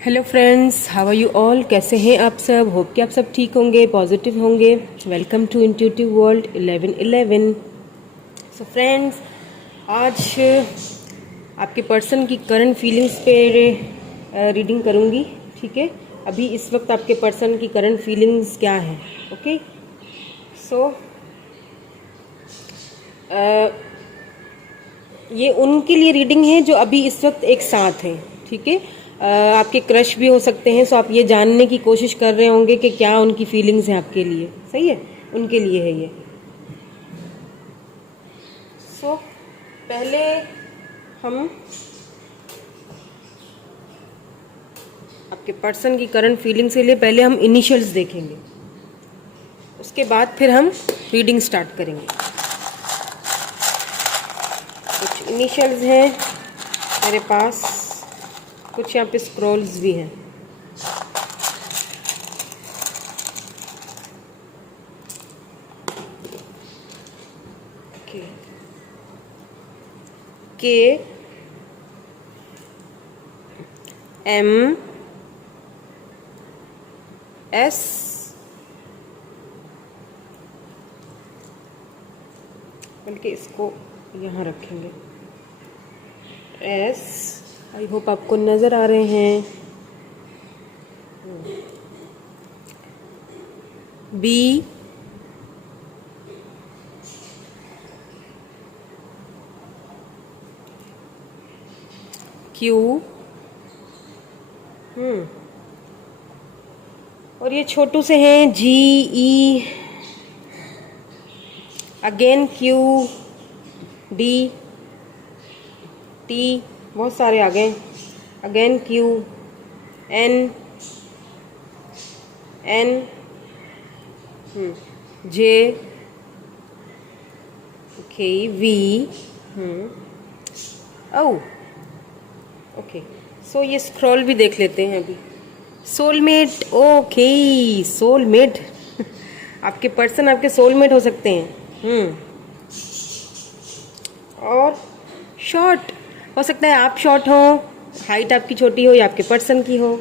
Hello friends, how are you all. कैसे हैं आप सब। होप कि आप सब ठीक होंगे, पॉजिटिव होंगे। Welcome to intuitive world 1111। So friends, आज आपके पर्सन की करंट फीलिंग्स पे रीडिंग करूंगी। ठीक है, अभी इस वक्त आपके पर्सन की करंट फीलिंग्स क्या है। ओके, सो ये उनके लिए रीडिंग है जो अभी इस वक्त एक साथ हैं। ठीक है, आपके क्रश भी हो सकते हैं। सो आप ये जानने की कोशिश कर रहे होंगे कि क्या उनकी फीलिंग्स हैं आपके लिए। सही है, उनके लिए है ये। सो पहले हम आपके पर्सन की करंट फीलिंग्स के लिए पहले हम इनिशियल्स देखेंगे, उसके बाद फिर हम रीडिंग स्टार्ट करेंगे। कुछ इनिशियल्स हैं मेरे पास, कुछ यहाँ पे स्क्रॉल्स भी हैं। के एम एस बल्कि इसको यहाँ रखेंगे एस। आई होप आपको नज़र आ रहे हैं। बी क्यू और ये छोटू से हैं G E, again Q, D, T, बहुत सारे आ गए। Again Q, N, N, J, okay, V, O, okay. So ये स्क्रॉल भी देख लेते हैं अभी। Soulmate, okay, soulmate. आपके पर्सन आपके सोलमेट हो सकते हैं। और शॉर्ट हो सकता है, आप शॉर्ट हो, हाइट आपकी छोटी हो या आपके पर्सन की हो।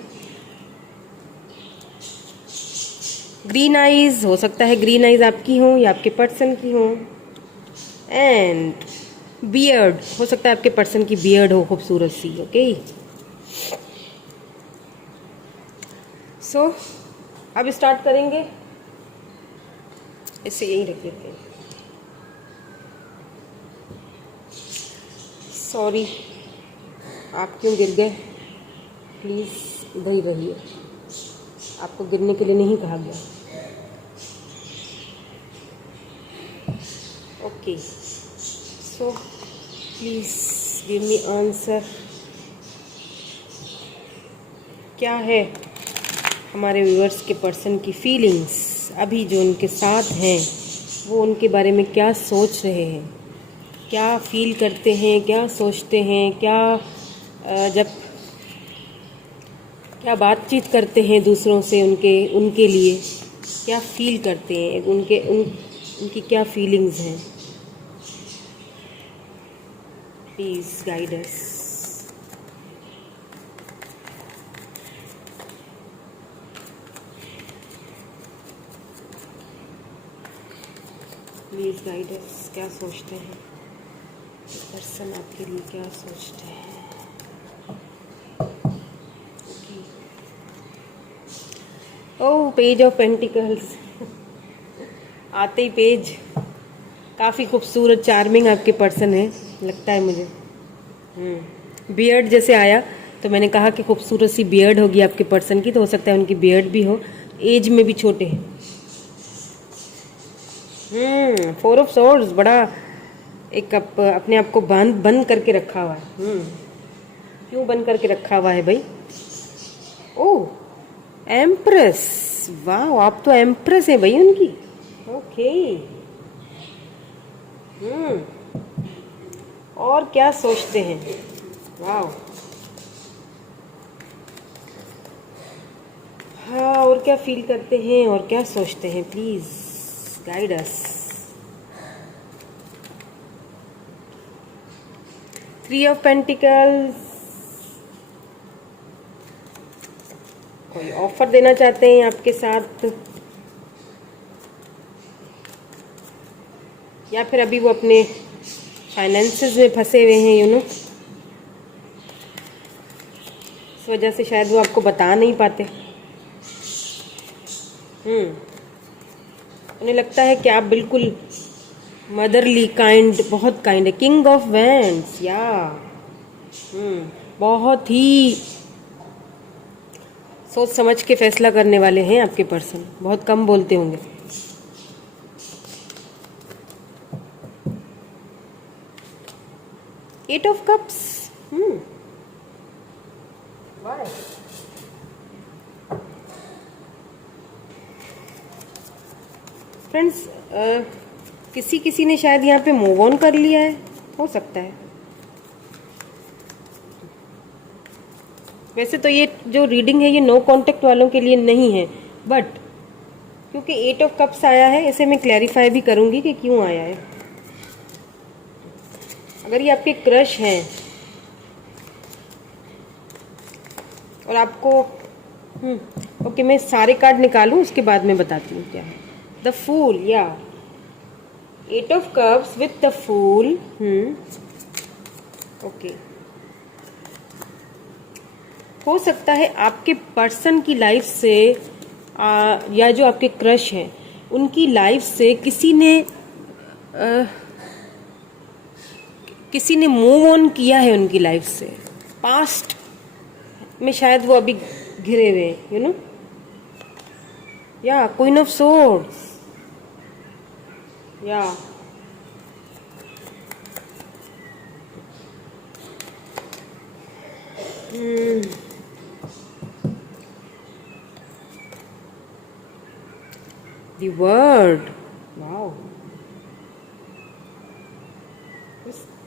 ग्रीन आइज हो सकता है, ग्रीन आइज आपकी हो या आपके पर्सन की हो। एंड बियर्ड हो सकता है आपके पर्सन की बियर्ड हो खूबसूरत सी। ओके, सो अब स्टार्ट करेंगे। इसे यही रख देते हैं। सॉरी, आप क्यों गिर गए, प्लीज़ इधर ही रहिए। आपको गिरने के लिए नहीं कहा गया। Okay, so please give me answer. क्या है हमारे व्यूअर्स के पर्सन की फीलिंग्स अभी जो उनके साथ हैं, वो उनके बारे में क्या सोच रहे हैं, क्या फील करते हैं, क्या सोचते हैं, जब क्या बातचीत करते हैं दूसरों से, उनके लिए क्या फील करते हैं, उनकी क्या फीलिंग्स हैं। Please guide us. Please guide us. क्या सोचते हैं पर्सन आपके लिए, क्या सोचते हैं। ओह, पेज ऑफ पेंटिकल्स। आते ही पेज, काफ़ी खूबसूरत चार्मिंग आपके पर्सन है लगता है मुझे। बियर्ड जैसे आया तो मैंने कहा कि खूबसूरत सी बियर्ड होगी आपके पर्सन की, तो हो सकता है उनकी बियर्ड भी हो, एज में भी छोटे हैं। फोर ऑफ सोर्ड्स, बड़ा एक अपने आप को बंद करके रखा हुआ है। क्यों बंद करके रखा हुआ है भाई। ओह, एम्प्रेस, वाह, आप तो एम्प्रेस है भाई उनकी। ओके, और क्या सोचते हैं। वाह, हाँ, और क्या फील करते हैं और क्या सोचते हैं। Please guide us. 3 of Pentacles, कोई ऑफर देना चाहते हैं आपके साथ, या फिर अभी वो अपने फाइनेंसेस में फंसे हुए हैं, यू नो, इस वजह से शायद वो आपको बता नहीं पाते। उन्हें लगता है कि आप बिल्कुल मदरली काइंड, बहुत काइंड है। किंग ऑफ वैंड्स, या बहुत ही सोच समझ के फैसला करने वाले हैं आपके पर्सन, बहुत कम बोलते होंगे। एट ऑफ कप्स, फ्रेंड्स, किसी ने शायद यहाँ पे मूव ऑन कर लिया है, हो सकता है। वैसे तो ये जो रीडिंग है ये नो कांटेक्ट वालों के लिए नहीं है, बट क्योंकि एट ऑफ कप्स आया है, इसे मैं क्लैरिफाई भी करूंगी कि क्यों आया है। अगर ये आपके क्रश हैं और आपको ओके, मैं सारे कार्ड निकालूं उसके बाद में बताती हूँ क्या है। द फूल, या eight of cups with the fool. Okay, हो सकता है आपके पर्सन की लाइफ से या जो आपके क्रश हैं उनकी लाइफ से किसी ने मूव ऑन किया है उनकी लाइफ से। पास्ट में शायद वो अभी घिरे हुए हैं, यू नो। या क्वीन ऑफ सोर्ड्स, या the word, wow,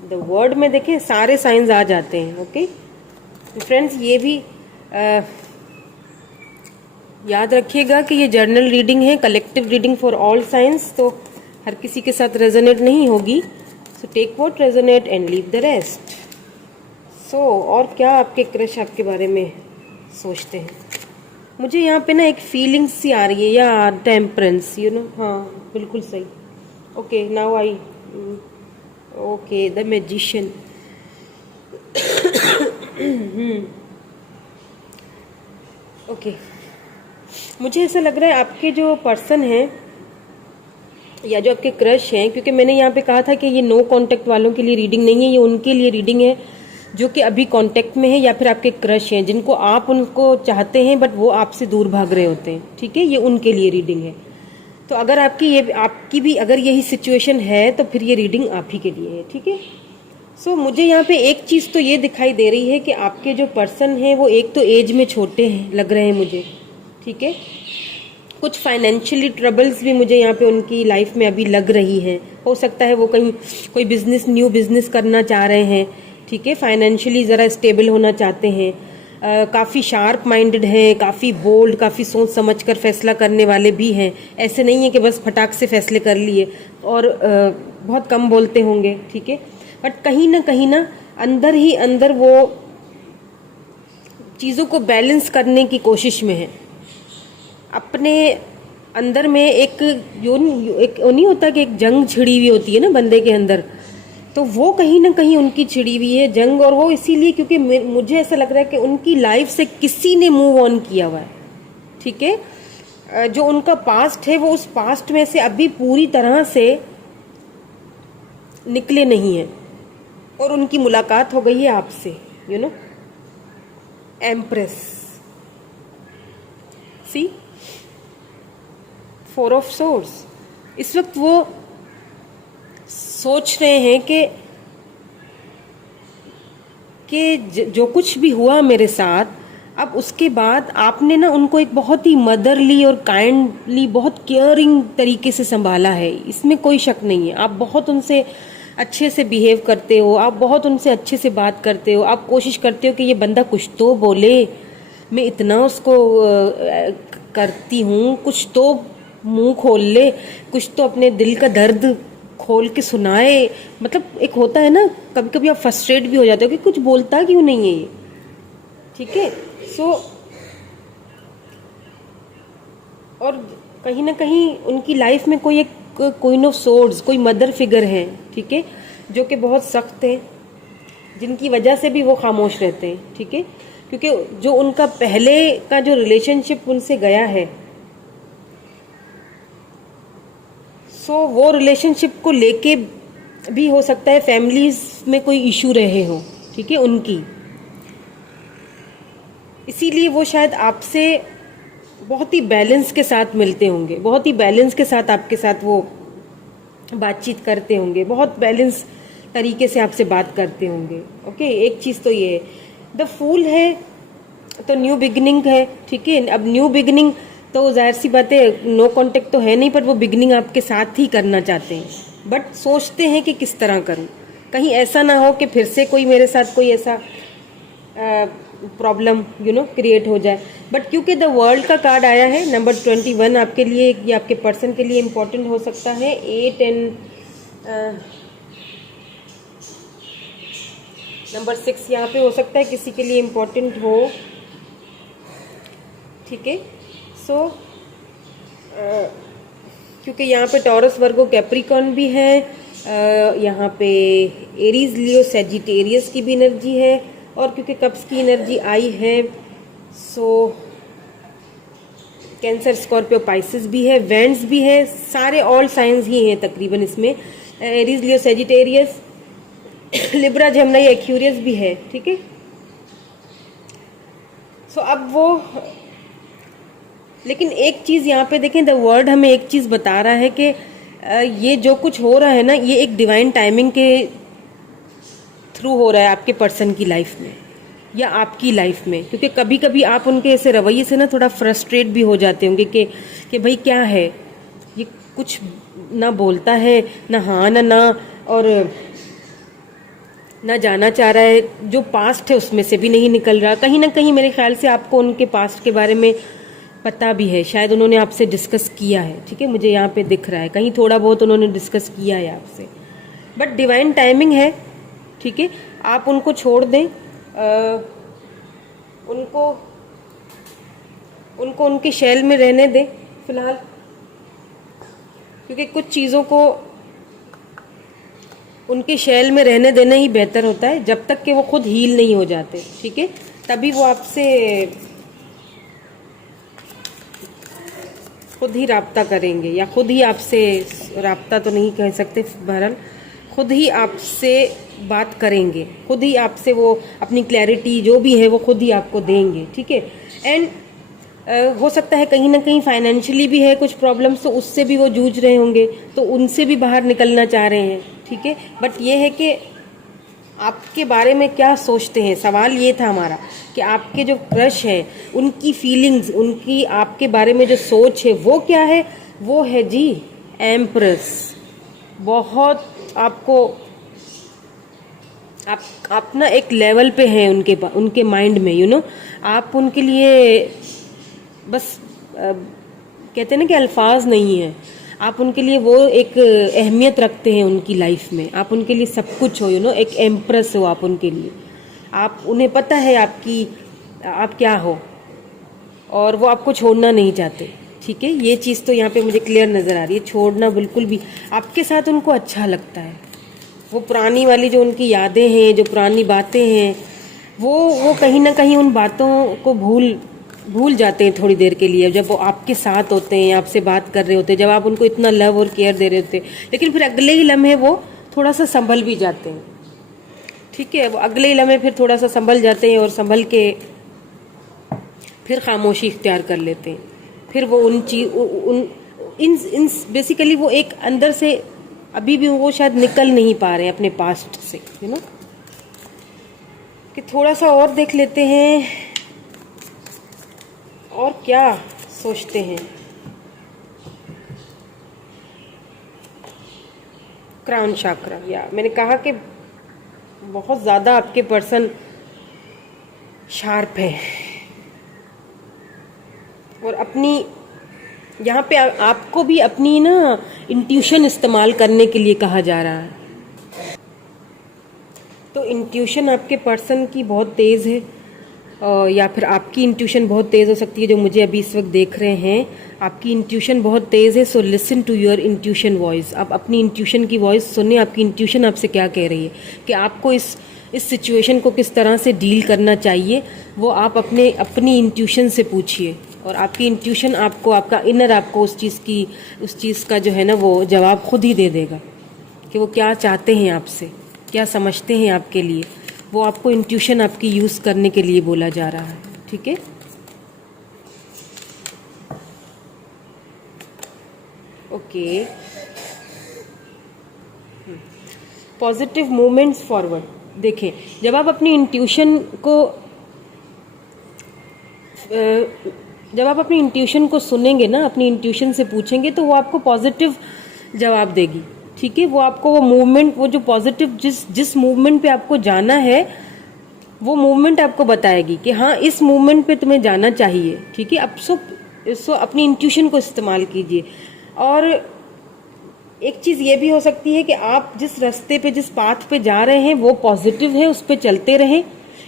the word में देखें सारे साइंस आ जाते हैं। ओके, तो फ्रेंड्स ये भी याद रखिएगा कि ये जर्नल रीडिंग है, collective reading for all science, तो हर किसी के साथ रेजोनेट नहीं होगी। So take what resonate and leave the rest. So और क्या आपके क्रश आपके बारे में सोचते हैं? मुझे यहाँ पे ना एक फीलिंग्स सी आ रही है, या टेम्परेंस, यू नो। हाँ, बिल्कुल सही। Okay, now I, okay, the magician. Okay, मुझे ऐसा लग रहा है आपके जो पर्सन हैं या जो आपके क्रश हैं, क्योंकि मैंने यहाँ पे कहा था कि ये नो कांटेक्ट वालों के लिए रीडिंग नहीं है, ये उनके लिए रीडिंग है जो कि अभी कांटेक्ट में है, या फिर आपके क्रश हैं जिनको आप उनको चाहते हैं बट वो आपसे दूर भाग रहे होते हैं। ठीक है, ये उनके लिए रीडिंग है। तो अगर आपकी भी अगर यही सिचुएशन है तो फिर ये रीडिंग आप ही के लिए है। ठीक है, सो मुझे यहाँ पे एक चीज़ तो ये दिखाई दे रही है कि आपके जो पर्सन हैं वो एक तो एज में छोटे हैं लग रहे हैं मुझे। ठीक है, कुछ फाइनेंशियली ट्रबल्स भी मुझे यहाँ पे उनकी लाइफ में अभी लग रही हैं। हो सकता है वो कहीं कोई न्यू बिजनेस करना चाह रहे हैं। ठीक है, फाइनेंशियली ज़रा स्टेबल होना चाहते हैं, काफ़ी शार्प माइंडेड हैं, काफ़ी बोल्ड, काफ़ी सोच समझ कर फैसला करने वाले भी हैं। ऐसे नहीं है कि बस फटाक से फैसले कर लिए, और बहुत कम बोलते होंगे। ठीक है, बट कहीं ना अंदर ही अंदर वो चीज़ों को बैलेंस करने की कोशिश में है। अपने अंदर में एक नहीं होता कि एक जंग छिड़ी हुई होती है ना बंदे के अंदर, तो वो कहीं ना कहीं उनकी छिड़ी हुई है जंग। और वो इसीलिए क्योंकि मुझे ऐसा लग रहा है कि उनकी लाइफ से किसी ने मूव ऑन किया हुआ है। ठीक है, जो उनका पास्ट है वो उस पास्ट में से अभी पूरी तरह से निकले नहीं है, और उनकी मुलाकात हो गई है आपसे, you know. Empress, see, four of swords. इस वक्त वो सोच रहे हैं कि जो कुछ भी हुआ मेरे साथ, अब उसके बाद आपने ना उनको एक बहुत ही मदरली और काइंडली, बहुत केयरिंग तरीके से संभाला है, इसमें कोई शक नहीं है। आप बहुत उनसे अच्छे से बिहेव करते हो, आप बहुत उनसे अच्छे से बात करते हो, आप कोशिश करते हो कि ये बंदा कुछ तो बोले, मैं इतना उसको करती हूँ, कुछ तो मुंह खोल ले, कुछ तो अपने दिल का दर्द खोल के सुनाए। मतलब एक होता है ना, कभी कभी आप फ्रस्ट्रेट भी हो जाते हो कि कुछ बोलता क्यों नहीं है ये। ठीक है, सो और कहीं ना कहीं उनकी लाइफ में कोई एक क्वीन ऑफ सोर्ड्स, कोई मदर फिगर है, ठीक है, जो कि बहुत सख्त है, जिनकी वजह से भी वो खामोश रहते हैं, ठीक है, क्योंकि जो उनका पहले का जो रिलेशनशिप उनसे गया है, सो वो रिलेशनशिप को लेके भी हो सकता है फैमिलीज में कोई इशू रहे हो, ठीक है, उनकी, इसीलिए वो शायद आपसे बहुत ही बैलेंस के साथ मिलते होंगे, बहुत ही बैलेंस के साथ आपके साथ वो बातचीत करते होंगे, बहुत बैलेंस तरीके से आपसे बात करते होंगे। ओके, एक चीज़ तो ये है। द फूल है तो न्यू बिगनिंग है, ठीक है। अब न्यू बिगनिंग तो जाहिर सी बात है, नो कांटेक्ट तो है नहीं, पर वो बिगनिंग आपके साथ ही करना चाहते हैं, बट सोचते हैं कि किस तरह करूं, कहीं ऐसा ना हो कि फिर से कोई मेरे साथ कोई ऐसा प्रॉब्लम क्रिएट हो जाए। बट क्योंकि द वर्ल्ड का कार्ड आया है, नंबर 21 आपके लिए या आपके पर्सन के लिए इम्पोर्टेंट हो सकता है। 8 एंड नंबर 6 यहाँ पे हो सकता है किसी के लिए इम्पोर्टेंट हो, ठीक है। सो क्योंकि यहाँ पे टॉरस, वर्गो, कैप्रिकॉर्न भी है, यहाँ पे एरीज, लियो, सेजिटेरियस की भी एनर्जी है, और क्योंकि कप्स की एनर्जी आई है, सो कैंसर, स्कॉर्पियो, पाइसिस भी है, वेंट्स भी है, सारे ऑल साइंस ही हैं तकरीबन इसमें। एरीज, लियो, सेजिटेरियस, लिब्रा, जेमिनी, एक्यूरियस भी है, ठीक है। सो अब वो, लेकिन एक चीज़ यहाँ पे देखें, द वर्ड हमें एक चीज़ बता रहा है कि ये जो कुछ हो रहा है ना, ये एक डिवाइन टाइमिंग के थ्रू हो रहा है आपके पर्सन की लाइफ में या आपकी लाइफ में, क्योंकि कभी कभी आप उनके ऐसे रवैये से ना थोड़ा फ्रस्ट्रेट भी हो जाते होंगे कि भाई क्या है ये, कुछ ना बोलता है, ना हाँ ना, और ना जाना चाह रहा है, जो पास्ट है उसमें से भी नहीं निकल रहा। कहीं ना कहीं मेरे ख्याल से आपको उनके पास्ट के बारे में पता भी है, शायद उन्होंने आपसे डिस्कस किया है, ठीक है, मुझे यहाँ पे दिख रहा है कहीं थोड़ा बहुत उन्होंने डिस्कस किया है आपसे, बट डिवाइन टाइमिंग है, ठीक है। आप उनको छोड़ दें, उनको उनके शैल में रहने दें फिलहाल, क्योंकि कुछ चीज़ों को उनके शैल में रहने देना ही बेहतर होता है, जब तक कि वो खुद हील नहीं हो जाते, ठीक है, तभी वो आपसे खुद ही राब्ता करेंगे, या खुद ही आपसे राब्ता तो नहीं कह सकते, बहरहाल खुद ही आपसे बात करेंगे, खुद ही आपसे वो अपनी क्लैरिटी जो भी है वो खुद ही आपको देंगे, ठीक है। एंड हो सकता है कहीं ना कहीं फाइनेंशियली भी है कुछ प्रॉब्लम्स, तो उससे भी वो जूझ रहे होंगे, तो उनसे भी बाहर निकलना चाह रहे हैं, ठीक है। बट ये है कि आपके बारे में क्या सोचते हैं, सवाल ये था हमारा कि आपके जो क्रश है उनकी फीलिंग्स, उनकी आपके बारे में जो सोच है वो क्या है। वो है जी एम्प्रेस। बहुत आपको आप ना एक लेवल पे हैं उनके माइंड में, आप उनके लिए बस कहते हैं ना कि अल्फाज नहीं है, आप उनके लिए वो एक अहमियत रखते हैं उनकी लाइफ में, आप उनके लिए सब कुछ हो, एक एम्प्रेस हो आप उनके लिए, आप उन्हें पता है आप क्या हो, और वो आपको छोड़ना नहीं चाहते, ठीक है। ये चीज़ तो यहाँ पे मुझे क्लियर नज़र आ रही है, छोड़ना बिल्कुल भी, आपके साथ उनको अच्छा लगता है, वो पुरानी वाली जो उनकी यादें हैं, जो पुरानी बातें हैं, वो कहीं ना कहीं उन बातों को भूल जाते हैं थोड़ी देर के लिए, जब वो आपके साथ होते हैं, आपसे बात कर रहे होते हैं, जब आप उनको इतना लव और केयर दे रहे होते हैं, लेकिन फिर अगले ही लम्हे वो थोड़ा सा संभल भी जाते हैं, ठीक है। वो अगले ही लम्हे फिर थोड़ा सा संभल जाते हैं, और संभल के फिर खामोशी इख्तियार कर लेते हैं, फिर वो बेसिकली वो एक अंदर से अभी भी वो शायद निकल नहीं पा रहे हैं अपने पास्ट से, कि थोड़ा सा और देख लेते हैं और क्या सोचते हैं। क्राउन चक्र, या मैंने कहा कि बहुत ज़्यादा आपके पर्सन शार्प है, और अपनी यहाँ पे आपको भी अपनी ना इंट्यूशन इस्तेमाल करने के लिए कहा जा रहा है, तो इंट्यूशन आपके पर्सन की बहुत तेज़ है, या फिर आपकी इंट्यूशन बहुत तेज़ हो सकती है, जो मुझे अभी इस वक्त देख रहे हैं आपकी इंट्यूशन बहुत तेज़ है। So listen to your intuition voice. आप अपनी इंट्यूशन की वॉइस सुनिए, आपकी इंट्यूशन आपसे क्या कह रही है कि आपको इस सिचुएशन को किस तरह से डील करना चाहिए, वो आप अपनी इंट्यूशन से पूछिए और आपकी इंट्यूशन आपको, आपका इनर आपको उस चीज़ का जो है ना वो जवाब खुद ही दे देगा कि वो क्या चाहते हैं आपसे, क्या समझते हैं आपके लिए। वो आपको इंट्यूशन आपकी यूज़ करने के लिए बोला जा रहा है, ठीक है। Okay, positive movements forward. देखें, जब आप अपनी इंट्यूशन को सुनेंगे ना, अपनी इंट्यूशन से पूछेंगे तो वो आपको पॉजिटिव जवाब देगी, ठीक है। वो आपको वो मूवमेंट, वो जो पॉजिटिव जिस मूवमेंट पे आपको जाना है वो मूवमेंट आपको बताएगी कि हाँ इस मूवमेंट पे तुम्हें जाना चाहिए, ठीक है। अब सो अपनी इंट्यूशन को इस्तेमाल कीजिए। और एक चीज़ ये भी हो सकती है कि आप जिस रास्ते पे, जिस पाथ पे जा रहे हैं वो पॉजिटिव है, उस पर चलते रहें,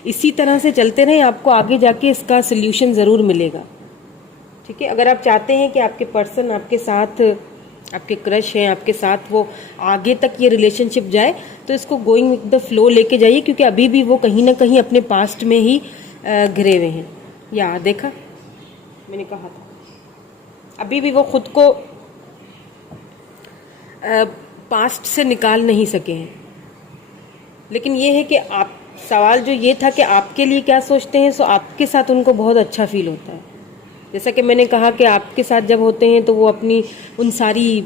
इसी तरह से चलते रहें, आपको आगे जाके इसका सोल्यूशन ज़रूर मिलेगा, ठीक है। अगर आप चाहते हैं कि आपके पर्सन आपके साथ, आपके क्रश हैं आपके साथ, वो आगे तक ये रिलेशनशिप जाए, तो इसको गोइंग विद द फ्लो लेके जाइए, क्योंकि अभी भी वो कहीं ना कहीं अपने पास्ट में ही घिरे हुए हैं। या देखा, मैंने कहा था अभी भी वो खुद को पास्ट से निकाल नहीं सके हैं। लेकिन ये है कि आप, सवाल जो ये था कि आपके लिए क्या सोचते हैं, सो आपके साथ उनको बहुत अच्छा फील होता है। जैसा कि मैंने कहा कि आपके साथ जब होते हैं तो वो अपनी उन सारी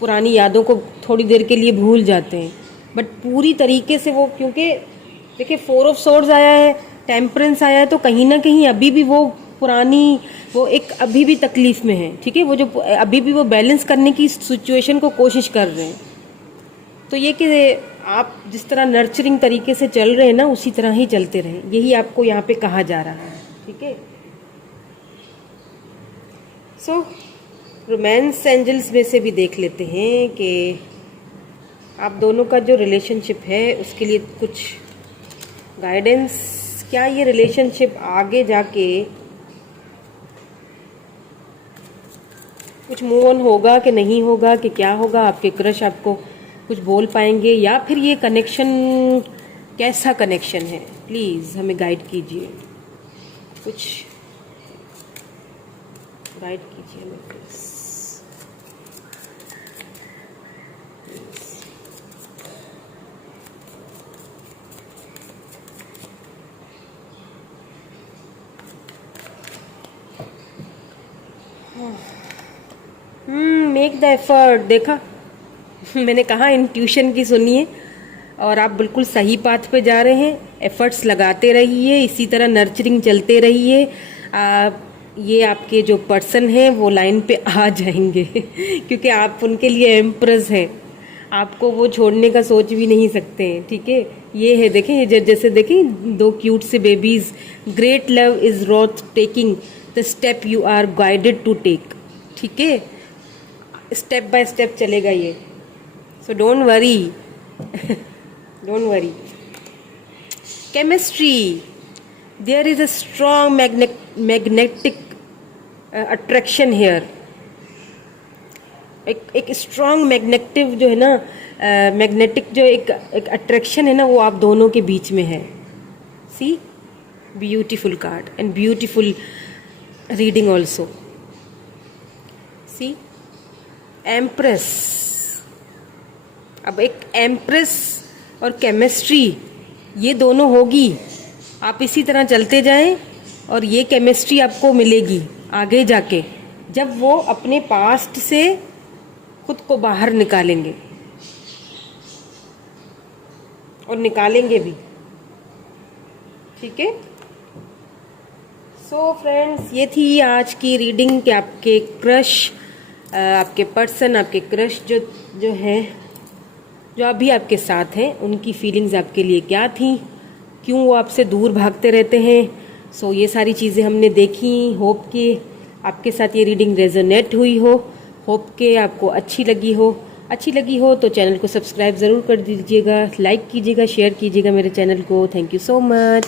पुरानी यादों को थोड़ी देर के लिए भूल जाते हैं, बट पूरी तरीके से वो, क्योंकि देखिए 4 ऑफ सोर्ड्स आया है, टेम्परेंस आया है, तो कहीं ना कहीं अभी भी वो पुरानी, वो एक अभी भी तकलीफ में है, ठीक है। वो जो अभी भी वो बैलेंस करने की सिचुएशन को कोशिश कर रहे हैं। तो ये कि आप जिस तरह नर्चरिंग तरीके से चल रहे हैं ना, उसी तरह ही चलते रहें, यही आपको यहाँ पे कहा जा रहा है, ठीक है। सो रोमांस एंजल्स में से भी देख लेते हैं कि आप दोनों का जो रिलेशनशिप है उसके लिए कुछ गाइडेंस। क्या ये रिलेशनशिप आगे जाके कुछ मूव ऑन होगा कि नहीं होगा, कि क्या होगा, आपके क्रश आपको कुछ बोल पाएंगे, या फिर ये कनेक्शन कैसा कनेक्शन है, प्लीज़ हमें गाइड कीजिए, कुछ गाइड कीजिए हमें प्लीज़। Make the effort. देखा, मैंने कहा इंट्यूशन की सुनिए और आप बिल्कुल सही पाथ पे जा रहे हैं। एफर्ट्स लगाते रहिए, इसी तरह नर्चरिंग चलते रहिए। ये आपके जो पर्सन हैं वो लाइन पे आ जाएंगे क्योंकि आप उनके लिए एम्प्रेस हैं, आपको वो छोड़ने का सोच भी नहीं सकते हैं, ठीक है। ये है, देखें, जैसे देखें 2 क्यूट से babies. Great love is worth taking the step you are guided to take, ठीक है। स्टेप बाय स्टेप चलेगा ये, so don't worry don't worry. Chemistry, there is a strong magnetic attraction here. एक स्ट्रॉन्ग मैग्नेटिव जो है ना, magnetic जो एक अट्रैक्शन है ना, वो आप दोनों के बीच में है। See, beautiful card and beautiful reading also. See, empress. अब एक एम्प्रेस और केमिस्ट्री, ये दोनों होगी। आप इसी तरह चलते जाएं और ये केमिस्ट्री आपको मिलेगी आगे जाके, जब वो अपने पास्ट से खुद को बाहर निकालेंगे, और निकालेंगे भी, ठीक है। सो फ्रेंड्स, ये थी आज की रीडिंग कि आपके क्रश, आपके पर्सन, आपके क्रश जो हैं, जो अभी आपके साथ हैं, उनकी फीलिंग्स आपके लिए क्या थी, क्यों वो आपसे दूर भागते रहते हैं। सो ये सारी चीज़ें हमने देखी। होप कि आपके साथ ये रीडिंग रेजोनेट हुई हो, होप कि आपको अच्छी लगी हो तो चैनल को सब्सक्राइब ज़रूर कर दीजिएगा, लाइक कीजिएगा, शेयर कीजिएगा मेरे चैनल को। Thank you so much.